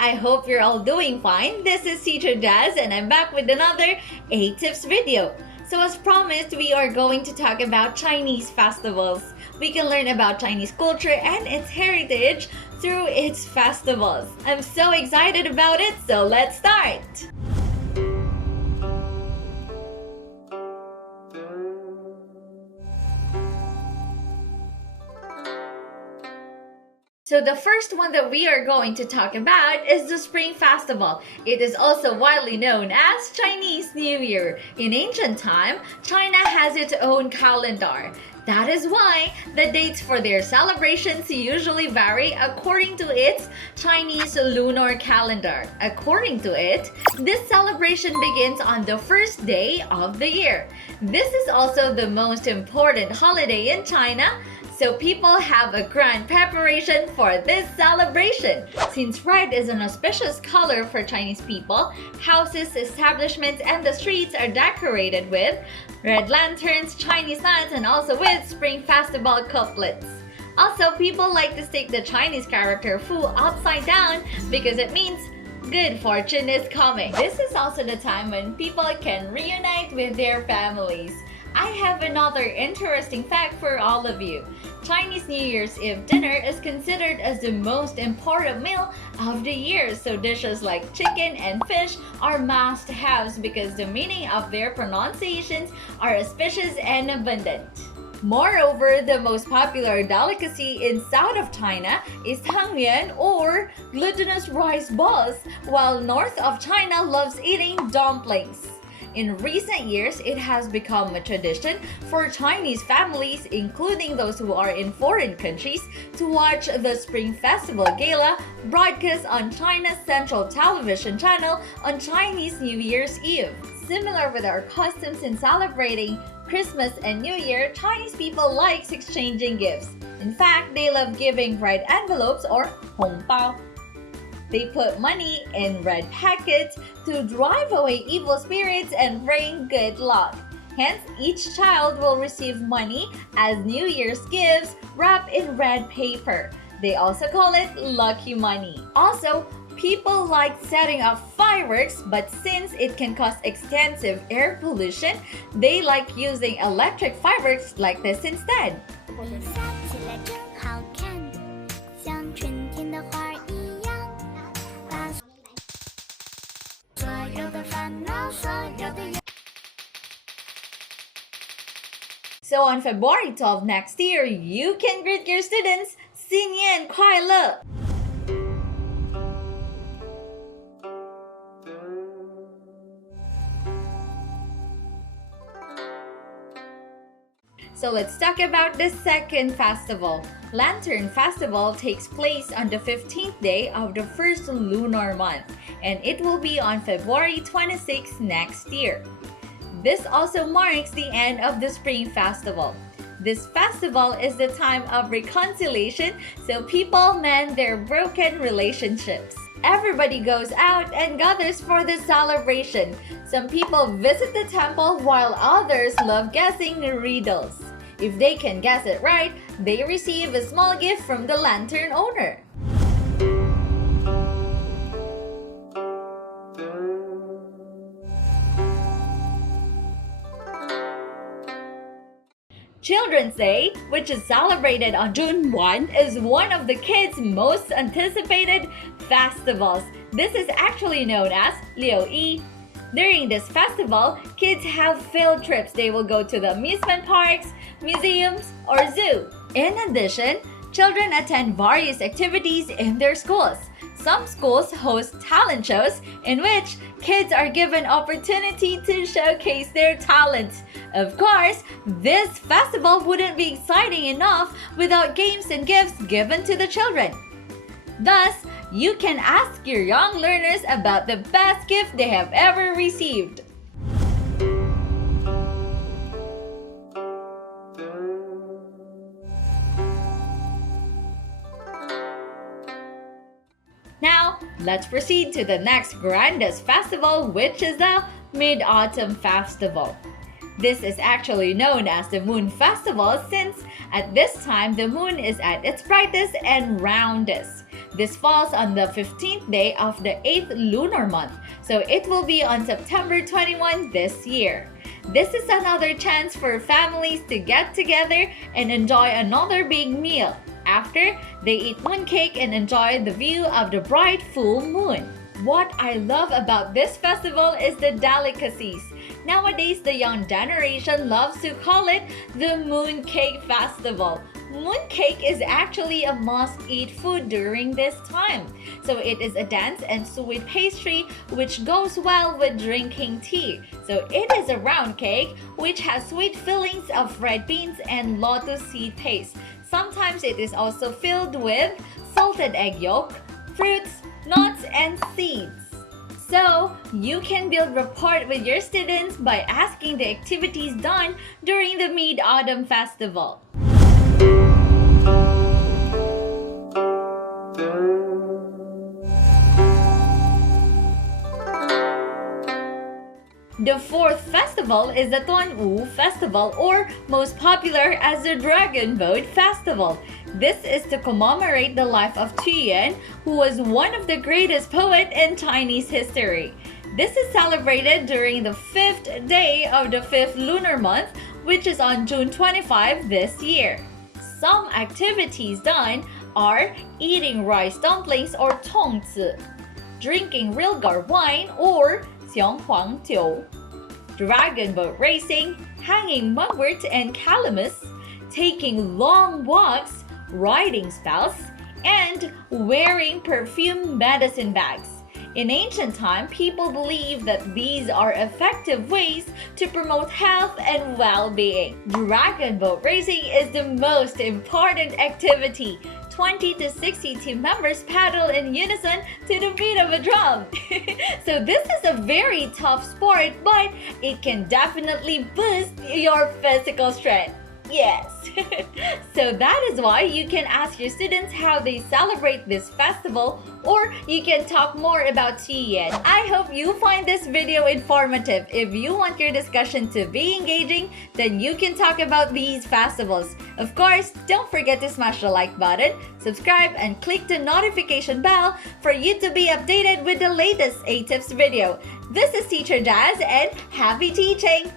I hope you're all doing fine. This is Teacher Daz and I'm back with another 8 tips video. So as promised, we are going to talk about Chinese festivals. We can learn about Chinese culture and its heritage through its festivals. I'm so excited about it, so let's start! So the first one that we are going to talk about is the Spring Festival. It is also widely known as Chinese New Year. In ancient time, China has its own calendar. That is why the dates for their celebrations usually vary according to its Chinese lunar calendar. According to it, this celebration begins on the first day of the year. This is also the most important holiday in China, so people have a grand preparation for this celebration. Since red is an auspicious color for Chinese people, houses, establishments, and the streets are decorated with red lanterns, Chinese nuts, and also with Spring Festival couplets. Also, people like to stick the Chinese character Fu upside down because it means good fortune is coming. This is also the time when people can reunite with their families. I have another interesting fact for all of you. Chinese New Year's Eve dinner is considered as the most important meal of the year, so dishes like chicken and fish are must-haves because the meaning of their pronunciations are auspicious and abundant. Moreover, the most popular delicacy in south of China is tangyuan or glutinous rice balls, while north of China loves eating dumplings. In recent years, it has become a tradition for Chinese families, including those who are in foreign countries, to watch the Spring Festival Gala broadcast on China's central television channel on Chinese New Year's Eve. Similar with our customs in celebrating Christmas and New Year, Chinese people like exchanging gifts. In fact, they love giving red envelopes or 红包. They put money in red packets to drive away evil spirits and bring good luck. Hence, each child will receive money as New Year's gifts wrapped in red paper. They also call it lucky money. Also, people like setting off fireworks, but since it can cause extensive air pollution, they like using electric fireworks like this instead. So on February 12 next year, you can greet your students 新年快乐! So let's talk about the second festival. Lantern Festival takes place on the 15th day of the first lunar month, and it will be on February 26 next year. This also marks the end of the Spring Festival. This festival is the time of reconciliation, so people mend their broken relationships. Everybody goes out and gathers for the celebration. Some people visit the temple while others love guessing riddles. If they can guess it right, they receive a small gift from the lantern owner. Children's Day, which is celebrated on June 1, is one of the kids' most anticipated festivals. This is actually known as 六一. During this festival, kids have field trips. They will go to the amusement parks, museums, or zoo. In addition, children attend various activities in their schools. Some schools host talent shows in which kids are given opportunity to showcase their talents. Of course, this festival wouldn't be exciting enough without games and gifts given to the children. Thus, you can ask your young learners about the best gift they have ever received. Now, let's proceed to the next grandest festival, which is the MidAutumn Festival. This is actually known as the Moon Festival since At this time, the moon is at its brightest and roundest. This falls on the 15th day of the 8th lunar month, so it will be on September 21 this year. This is another chance for families to get together and enjoy another big meal. After, they eat mooncake and enjoy the view of the bright full moon. What I love about this festival is the delicacies. Nowadays, the young generation loves to call it the Mooncake Festival. Mooncake is actually a must-eat food during this time. So it is a dense and sweet pastry which goes well with drinking tea. So it is a round cake which has sweet fillings of red beans and lotus seed paste. Sometimes it is also filled with salted egg yolk, fruits, nuts, and seeds. So, you can build rapport with your students by asking the activities done during the Mid-Autumn Festival. The fourth festival is the Tuan Festival, or most popular as the Dragon Boat Festival. This is to commemorate the life of Tutor, who was one of the greatest poets in Chinese history. This is celebrated during the 5th day of the 5th lunar month, which is on June 25 this year. Some activities done are eating rice dumplings or tongzi, drinking real gar wine or xianghuangjiu, dragon boat racing, hanging mugwort and calamus, taking long walks, riding spells, and wearing perfume medicine bags. In ancient time, people believed that these are effective ways to promote health and well-being. Dragon boat racing is the most important activity. 20 to 60 team members paddle in unison to the beat of a drum. So this is a very tough sport, but it can definitely boost your physical strength. Yes! So that is why you can ask your students how they celebrate this festival, or you can talk more about Tiyan. I hope you find this video informative. If you want your discussion to be engaging, then you can talk about these festivals. Of course, don't forget to smash the like button, subscribe, and click the notification bell for you to be updated with the latest A-Tips video. This is Teacher Jazz, and happy teaching!